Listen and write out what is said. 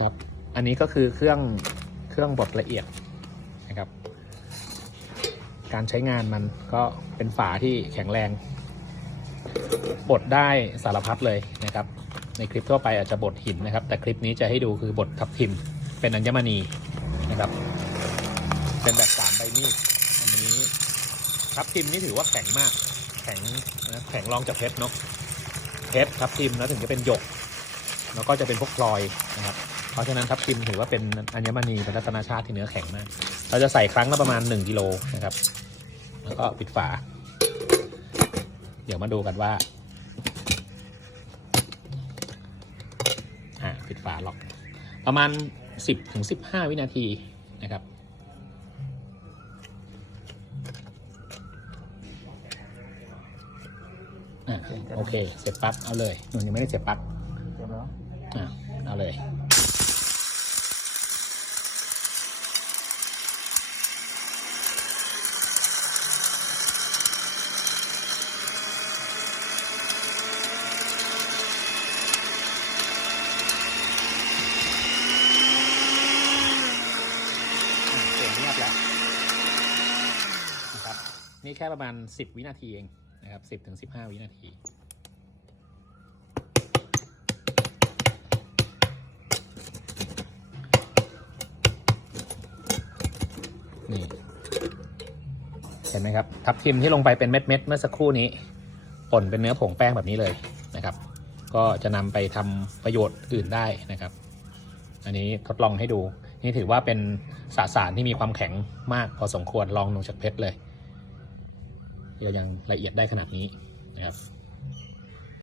ครับ อันนี้ก็คือเครื่องเครื่องบดละเอียดนะครับ การใช้งานมันก็เป็นฝาที่แข็งแรงบดได้สารพัดเลยนะครับ ในคลิปทั่วไปอาจจะบดหินนะครับ แต่คลิปนี้จะให้ดูคือบดทับทิม เป็นอัญมณีนะครับ เป็นแบบสามใบมีดอันนี้ทับทิมนี่ถือว่าแข็งมาก แข็งนะแข็งรองจากเพชรเนาะเพชรทับทิมแล้วถึงจะเป็นหยก แล้วก็จะเป็นพวกพลอยนะครับ เพราะฉะนั้นทับทิมถือว่าเป็นอัญมณีเป็นรัตนาชาติที่เนื้อแข็งมาก เราจะใส่ครั้งละประมาณ 1กิโลนะครับ แล้วก็ปิดฝา เดี๋ยวมาดูกันว่าอ่าปิดฝาล็อก ประมาณ 10ถึง15 วินาทีนะครับอะโอเค เสียบปลั๊กเอาเลยหนูยังไม่ได้เสียบปลั๊กเรียบร้อยอะเอาเลย อะเสียงเงียบแล้ว นี่แค่ประมาณ 10 วินาทีเองนะครับ 10ถึง15 วินาที นี่ เห็นไหมครับ ทับทิมที่ลงไปเป็นเม็ดเม็ดเมื่อสักครู่นี้ป่นเป็นเนื้อผงแป้งแบบนี้เลยนะครับ ก็จะนำไปทำประโยชน์อื่นได้นะครับ อันนี้ทดลองให้ดู นี่ถือว่าเป็นสสารที่มีความแข็งมากพอสมควรลองลงจากเพชรเลย เรายังละเอียดได้ขนาดนี้นะครับ